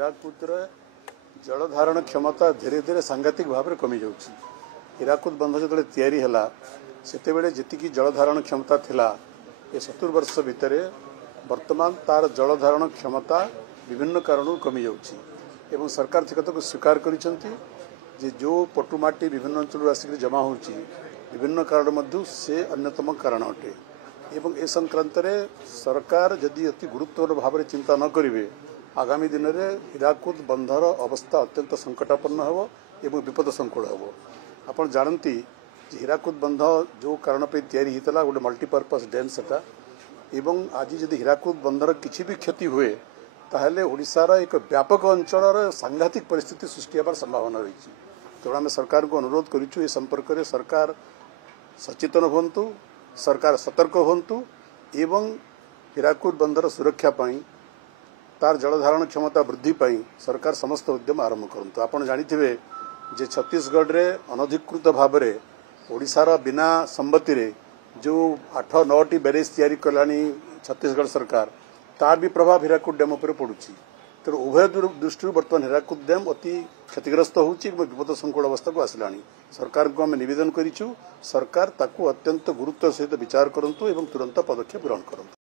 ହୀରାକୁଦର ଜଳଧାରଣ କ୍ଷମତା ଧୀରେ ଧୀରେ ସାଂଘାତିକ ଭାବରେ କମି ଯାଉଛି। ହୀରାକୁଦ ବନ୍ଧ ଯେତେବେଳେ ତିଆରି ହେଲା ସେତେବେଳେ ଯେତିକି ଜଳଧାରଣ କ୍ଷମତା ଥିଲା ଏ 70 ବର୍ଷ ଭିତରେ ବର୍ତ୍ତମାନ तार जलधारण क्षमता विभिन्न कारणों कमी जाउछि एवं सरकार से कथक स्वीकार करिसेंति जे जो पटुमाटी विभिन्न अंचल आसिक जमा होउछि विभिन्न कारण मध्य से अन्यतम कारण अटे एवं ए संक्रांत रे सरकार यदि अति गुरुत्वपूर्ण भाव में चिंता न करिवे आगामी दिन में हীराकुद बंधर अवस्था अत्यंत संकटापन्न हो एवं विपद संकुल हो। आपण जानती हীराकुद बंध जो कारण पे तैयारी होता गोटे मल्टीपर्पज डैम सेटा एवं आज जदि हীराकुद बंधर किसी भी क्षति हुए ताहले ओडिशार एक व्यापक अंचल सांघातिक परिस्थिति सृष्टि होवार संभावना रही। तेणु आम सरकार को अनुरोध करूँ संपर्क में सरकार सचेतन हूँ, सरकार सतर्क हूँ एवं हীराकुद बंधर सुरक्षा तार जलधारण क्षमता वृद्धि पाई सरकार समस्त उद्यम आरंभ करूँ। आपड़ जानिथिबे जे छत्तीसगढ़ रे अनधिकृत भाव में ओडिशार बिना संबत्ति रे जो 8-9टी बैरेज तैयारी कलानी छत्तीसगढ़ सरकार तार भी प्रभाव हীराकुद डैम उपर पड़ुछि। तेणु उभय दृष्टि बर्तमान हীराकुद डैम अति क्षतिग्रस्त होउछि विपद संकुल अवस्था को आसलानी। सरकार को आम निवेदन करिछु सरकार ताकू अत्यंत गुरुत्व सहित विचार करंतु एवं तुरंत पदक्षेप ग्रहण करंतु।